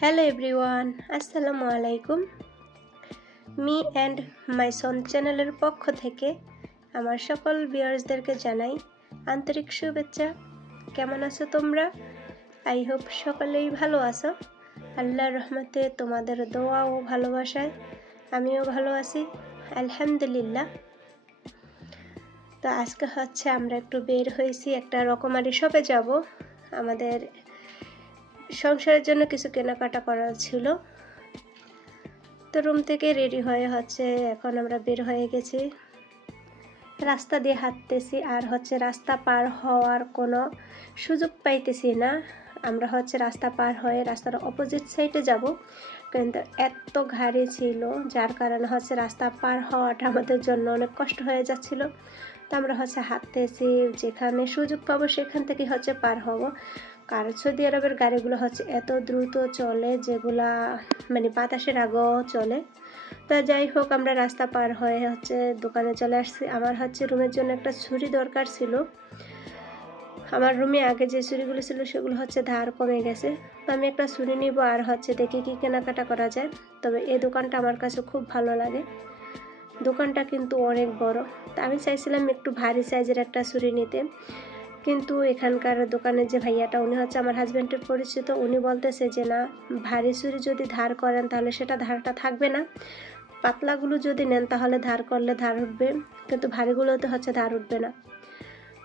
Hello everyone, আসসালামু আলাইকুম। Me and my সন চ্যানেলের পক্ষ থেকে আমার সকল ভিউয়ার্সদেরকে জানাই আন্তরিক শুভেচ্ছা। কেমন আছো তোমরা? আই হোপ সকলেই ভালো আছো। আল্লাহর রহমতে তোমাদের দোয়া ও ভালোবাসায় আমিও ভালো আছি, আলহামদুলিল্লাহ। তো আজকে আমরা একটু বের হয়েছি, একটা রকমারি শপে যাব। আমাদের সংসারের জন্য কিছু কেনাকাটা করার ছিল। তো রুম থেকে রেডি হয়ে এখন আমরা বের হয়ে গেছি। রাস্তা দিয়ে হাঁটতেছি আর রাস্তা পার হওয়ার কোনো সুযোগ পাইতেছি না। আমরা রাস্তা পার হয়ে রাস্তার অপোজিট সাইডে যাব, কিন্তু এত গাড়ি ছিল যার কারণে রাস্তা পার হওয়াটা আমাদের জন্য অনেক কষ্ট হয়ে যাচ্ছিল। তো আমরা হাঁটতেছি, যেখানে সুযোগ পাবো সেখান থেকে পার হব। কারণ সৌদি আরবের গাড়িগুলো এত দ্রুত চলে, যেগুলা মানে বাতাসের আগেও চলে। তা যাই হোক, আমরা রাস্তা পার হয়ে দোকানে চলে আসছি। আমার রুমের জন্য একটা ছুরি দরকার ছিল। আমার রুমে আগে যে ছুরিগুলো ছিল সেগুলো ধার কমে গেছে। তো আমি একটা ছুরি নিব আর দেখি কি কেনাকাটা করা যায়। তবে এই দোকানটা আমার কাছে খুব ভালো লাগে। দোকানটা কিন্তু অনেক বড়। তা আমি চাইছিলাম একটু ভারী সাইজের একটা ছুরি নিতে, কিন্তু এখানকার দোকানের যে ভাইয়াটা, উনি আমার হাজব্যান্ডের পরিচিত। উনি বলতেছে যে না, ভারী ছুরি যদি ধার করেন তাহলে সেটা ধারটা থাকবে না, পাতলাগুলো যদি নেন তাহলে ধার করলে ধার উঠবে, কিন্তু ভারীগুলোতে ধার উঠবে না।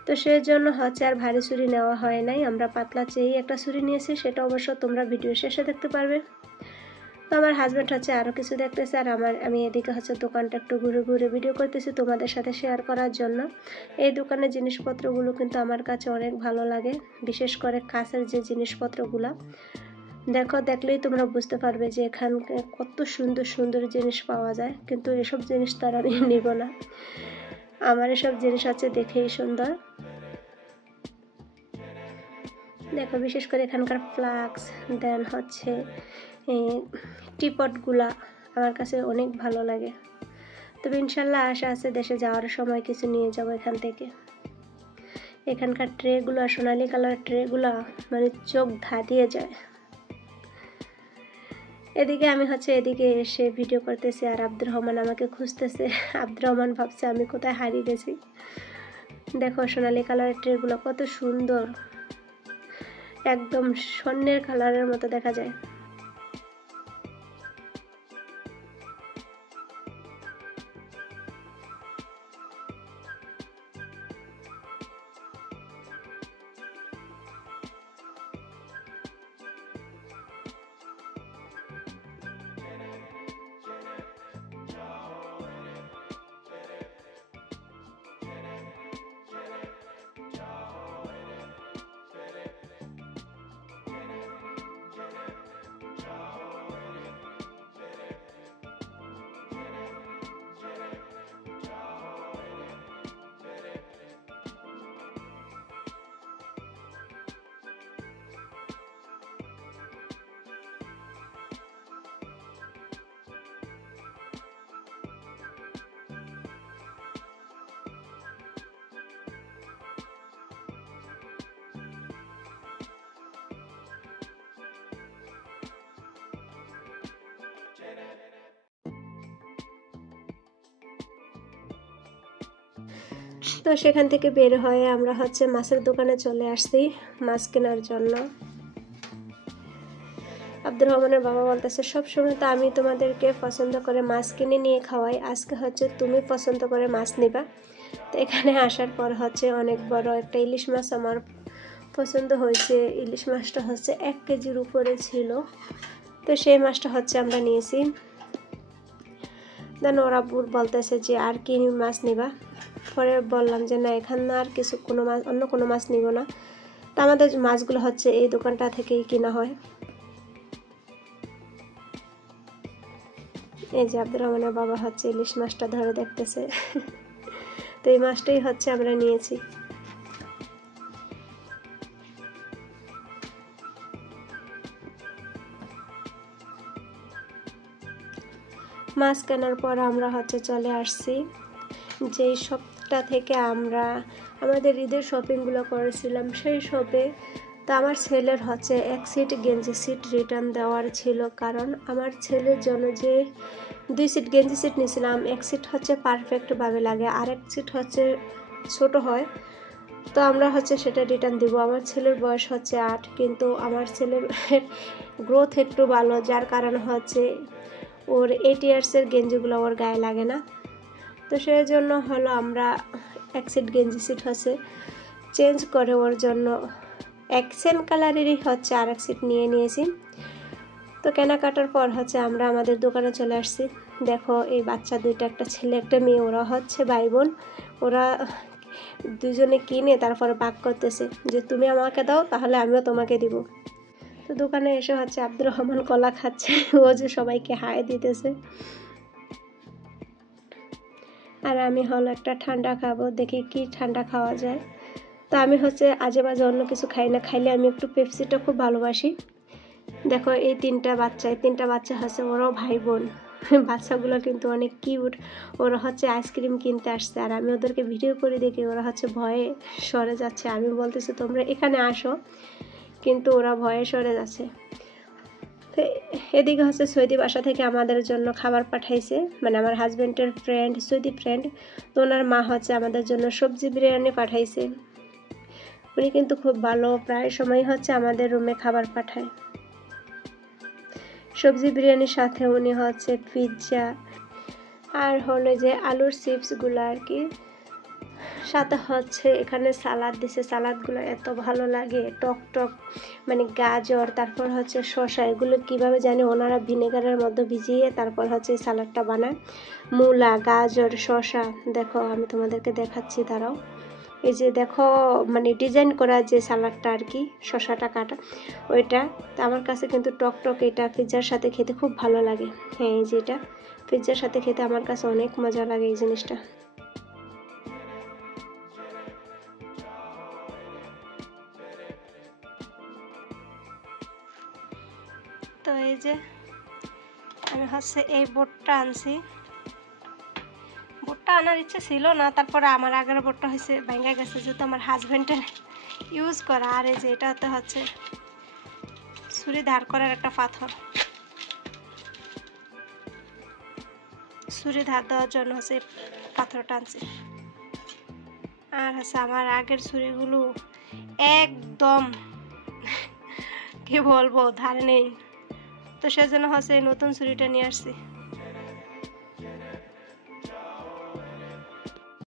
তো সেই জন্য আর ভারী ছুরি নেওয়া হয় নাই। আমরা পাতলা চেয়েই একটা ছুরি নিয়েছি, সেটা অবশ্য তোমরা ভিডিও শেষে দেখতে পারবে। তো আমার হাজব্যান্ড আরও কিছু দেখতেছে, আর আমি এদিকে দোকানটা একটু ঘুরে ঘুরে ভিডিও করতেছি তোমাদের সাথে শেয়ার করার জন্য। এই দোকানের জিনিসপত্রগুলো কিন্তু আমার কাছে অনেক ভালো লাগে, বিশেষ করে কাঁচের যে জিনিসপত্রগুলো। দেখলেই তোমরা বুঝতে পারবে যে এখানে কত সুন্দর সুন্দর জিনিস পাওয়া যায়, কিন্তু এসব জিনিস তো আর আমি নিব না। আমার এসব জিনিস দেখেই সুন্দর। দেখো, বিশেষ করে এখানকার ফ্লাক্স, দেন টিপটগুলা আমার কাছে অনেক ভালো লাগে। তবে ইনশাল্লাহ আশা আছে দেশে যাওয়ার সময় কিছু নিয়ে যাব এখান থেকে। এখানকার ট্রেগুলো, সোনালি কালার ট্রেগুলো মানে চোখ ধাঁধিয়ে যায়। এদিকে আমি এদিকে এসে ভিডিও করতেছি, আর আব্দুর রহমান আমাকে খুঁজতেছে। আব্দুর রহমান ভাবছে আমি কোথায় হারিয়ে গেছি। দেখো, সোনালি কালারের ট্রেগুলো কত সুন্দর, একদম স্বর্ণের কালারের মতো দেখা যায়। তো সেখান থেকে বের হয়ে আমরা মাছের দোকানে চলে আসছি মাছ কেনার জন্য। আব্দুর রহমানের বাবা বলতেছে, সবসময় তো আমি তোমাদেরকে পছন্দ করে মাছ কিনে নিয়ে খাওয়াই, আজকে তুমি পছন্দ করে মাছ নিবা। তো এখানে আসার পর অনেক বড় একটা ইলিশ মাছ আমার পছন্দ হয়েছে। ইলিশ মাছটা 1 কেজির উপরে ছিল। তো সেই মাছটা আমরা নিয়েছি। দেন ওর আব্বু বলতেছে যে আর কি মাছ নিবা। পরে বললাম যে না, এখানে আর কোনো মাছ, অন্য কোনো মাছ নিব না। তো আমাদের মাছগুলো এই দোকানটা থেকেই কিনা হয়। এই যে আব্দুর রহমানের বাবা ইলিশ মাছটা ধরে দেখতেছে। তো এই মাছটাই আমরা নিয়েছি। মাছ কেনার পর আমরা চলে আসছি যেই শপটা থেকে আমরা আমাদের ঈদের শপিংগুলো করেছিলাম, সেই শপে। তো আমার ছেলের হচ্ছে এক সেট গেঞ্জি সেট রিটার্ন দেওয়ার ছিল, কারণ আমার ছেলের জন্য যে 2 সেট গেঞ্জি সেট নিয়েছিলাম, এক সেট হচ্ছে পারফেক্টভাবে লাগে আর এক সেট হচ্ছে ছোট হয়। তো আমরা হচ্ছে সেটা রিটার্ন দিব। আমার ছেলের বয়স হচ্ছে 8, কিন্তু আমার ছেলের গ্রোথ একটু ভালো, যার কারণে হচ্ছে ওর 8 ইয়ার্সের গেঞ্জিগুলো ওর গায়ে লাগে না। তো সেই জন্য হলো আমরা এক সেট গেঞ্জি সেট হচ্ছে চেঞ্জ করে ওর জন্য এক সেম কালারেরই হচ্ছে আর এক সেট নিয়ে নিয়েছি। তো কেনাকাটার পর হচ্ছে আমরা আমাদের দোকানে চলে আসছি। দেখো এই বাচ্চা দুইটা, একটা ছেলে একটা মেয়ে, ওরা হচ্ছে ভাই বোন। ওরা দুজনে কিনে তারপরে ভাগ করতেছে যে তুমি আমাকে দাও তাহলে আমিও তোমাকে দিব। তো দোকানে এসে হচ্ছে আব্দুর রহমান কলা খাচ্ছে, ও যে সবাইকে হাই দিতেছে। আর আমি হলো একটা ঠান্ডা খাবো, দেখি কি ঠান্ডা খাওয়া যায়। তো আমি হচ্ছে আজে বাজে অন্য কিছু খাই না, খাইলে আমি একটু পেপসিটা খুব ভালোবাসি। দেখো এই তিনটা বাচ্চা হচ্ছে ওরাও ভাই বোন। বাচ্চাগুলো কিন্তু অনেক কিউট। ওরা হচ্ছে আইসক্রিম কিনতে আসছে, আর আমি ওদেরকে ভিডিও করে দেখি ওরা হচ্ছে ভয়ে সরে যাচ্ছে। আমি বলতেছি তোমরা এখানে আসো, কিন্তু ওরা ভয়ে সরে যাচ্ছে। তো এদিকে হচ্ছে সৌদি বাসা থেকে আমাদের জন্য খাবার পাঠাইছে, মানে আমার হাজব্যান্ডের ফ্রেন্ড, সৌদি ফ্রেন্ড। তো ওনার মা হচ্ছে আমাদের জন্য সবজি বিরিয়ানি পাঠাইছে। উনি কিন্তু খুব ভালো, প্রায় সময় হচ্ছে আমাদের রুমে খাবার পাঠায়। সবজি বিরিয়ানির সাথে উনি হচ্ছে পিৎজা আর হলো যে আলুর চিপসগুলো আর কি, সাথে হচ্ছে এখানে সালাদ দিছে। সালাদগুলো এত ভালো লাগে, টক টক, মানে গাজর, তারপর হচ্ছে শসা, এগুলো কিভাবে জানি ওনারা ভিনেগারের মধ্যে ভিজিয়ে তারপর হচ্ছে সালাদটা বানায়। মূলা, গাজর, শসা, দেখো আমি তোমাদেরকে দেখাচ্ছি, দাঁড়াও। এই যে দেখো, মানে ডিজাইন করা যে সালাডটা আর কি, শসাটা কাটা ওইটা। তো আমার কাছে কিন্তু টক টক, এটা পিৎজার সাথে খেতে খুব ভালো লাগে। হ্যাঁ, এই যে এটা পিৎজার সাথে খেতে আমার কাছে অনেক মজা লাগে এই জিনিসটা। তো এই যে আমি হচ্ছে এই বোটটা আনছি। বোটটা আনার ইচ্ছে ছিল না, তারপরে আমার আগের বোটটা হয়েছে ভেঙে গেছে, যেহেতু আমার হাজব্যান্ডের ইউজ করা। আর এই যে এটাতে হচ্ছে ছুরি ধার করার একটা পাথর, ছুরি ধার দেওয়ার জন্য হচ্ছে পাথরটা আনছি। আর হচ্ছে আমার আগের ছুরিগুলো একদম কি বলবো, ধার নেই। তো সেজন্য হচ্ছে নতুন ছুরিটা নিয়ে আসছি।